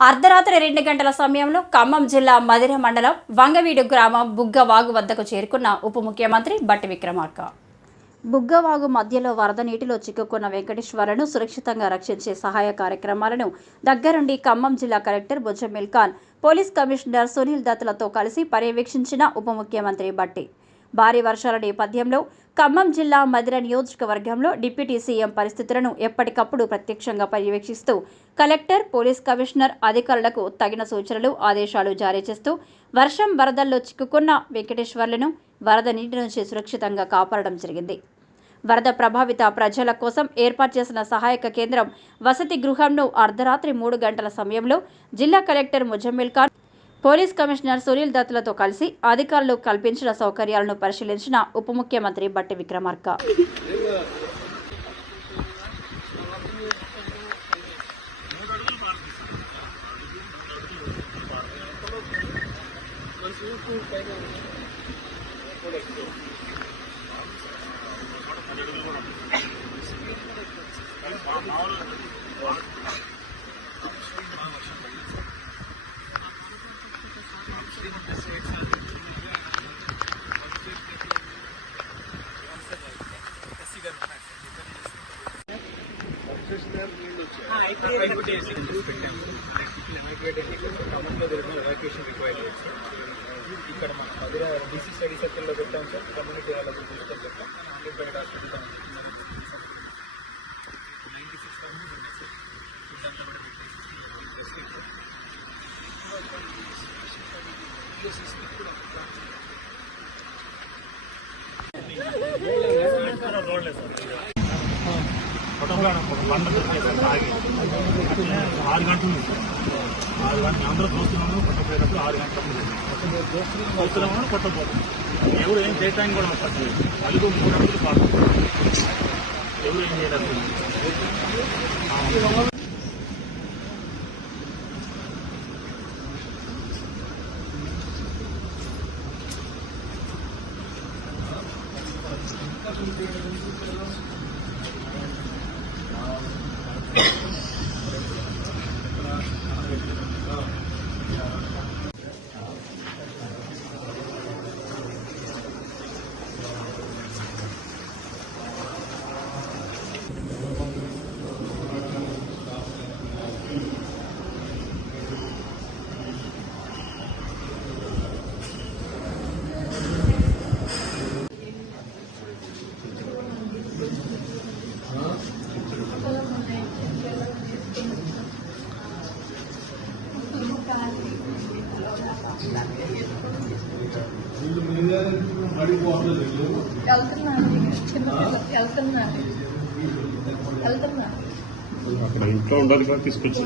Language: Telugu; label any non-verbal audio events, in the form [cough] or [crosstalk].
అర్ధరాత్రి రెండు గంటల సమయంలో ఖమ్మం జిల్లా మధిర మండలం వంగవీడు గ్రామం బుగ్గవాగు వద్దకు చేరుకున్న ఉప ముఖ్యమంత్రి బట్టి విక్రమార్క. బుగ్గవాగు మధ్యలో వరద నీటిలో చిక్కుకున్న వెంకటేశ్వరను సురక్షితంగా రక్షించే సహాయ కార్యక్రమాలను దగ్గరుండి ఖమ్మం జిల్లా collector Muzammil Khan police commissioner Sunil దత్లతో కలిసి పర్యవేక్షించిన ఉప ముఖ్యమంత్రి బట్టి. భారీ వర్షాల నేపథ్యంలో ఖమ్మం జిల్లా మదిర నియోజకవర్గంలో డిప్యూటీ సీఎం పరిస్థితులను ఎప్పటికప్పుడు ప్రత్యక్షంగా పర్యవేక్షిస్తూ కలెక్టర్ పోలీస్ కమిషనర్ అధికారులకు తగిన సూచనలు ఆదేశాలు జారీ చేస్తూ వర్షం వరదల్లో చిక్కుకున్న వెంకటేశ్వర్లను వరద నీటి నుంచి సురక్షితంగా కాపాడడం జరిగింది. వరద ప్రభావిత ప్రజల కోసం ఏర్పాటు చేసిన సహాయక కేంద్రం వసతి గృహంను అర్ధరాత్రి మూడు గంటల సమయంలో జిల్లా collector Muzammil Khan police commissioner Sunil దత్లతో కలిసి అధికారులు కల్పించిన సౌకర్యాలను పరిశీలించిన ఉప ముఖ్యమంత్రి బట్టి విక్రమార్క. ఇక్కడ మన మధుర బీసీ స్టడీ సర్కిల్లో పెట్టాం సార్ కమ్యూనిటీ వాళ్ళకి చూసుకొని పెట్టాం ప్రైవేట్ హాస్పిటల్ ఆరు గంటలు ఉంది. ఆరు గంటలు అందరూ దోస్తున్నాము కొట్టపోయేటప్పుడు ఆరు గంటలు దోస్తున్నాము కొట్టపోతాం ఎవరు ఏం చేయటానికి కూడా వస్తుంది నలుగురు మూడు గంటలు పాటు ఎవరు ఏం చేయడానికి Thank you. Thank you. [coughs] అక్కడ ఇంట్లో ఉండాలి కూడా తీసుకొచ్చి